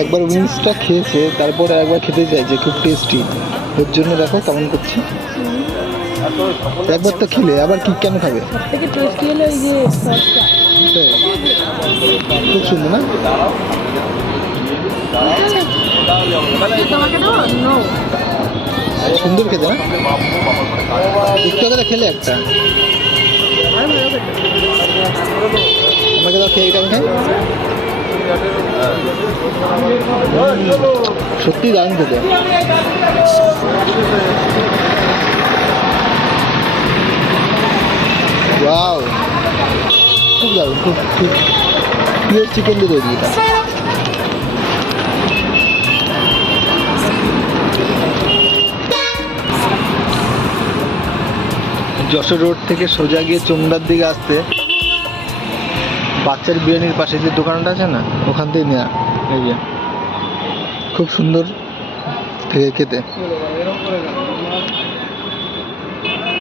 একবার উইংসটা খেয়েছে, তারপরে একবার খেতে চাইছে, খুব টেস্টি। ওর জন্য দেখো কেমন করছি। একবার তো খেলে আবার কি কেন খাবে? সবথেকে টেস্টি হলো এই যে সসটা। তাই? খুব সুন্দর না? তোমাকে দেবো? নো। সুন্দর খেতে না? একটু আগে খেলে একটা আর ভালো খেতে। আমাকে দাও, খেয়ে এটা আমি খাই। সত্যি দারুণ খেতে। ওয়াও, খুব দারুণ, খুব খুব পিওর চিকেন দিয়ে তৈরি এটা। যশোর রোড থেকে সোজা গিয়ে চোমড়ার দিকে আসতে বাচ্চার বিরিয়ানির পাশে যে দোকানটা আছে না, ওখান থেকে নেওয়া। এই যে খুব সুন্দর থেকে খেতে।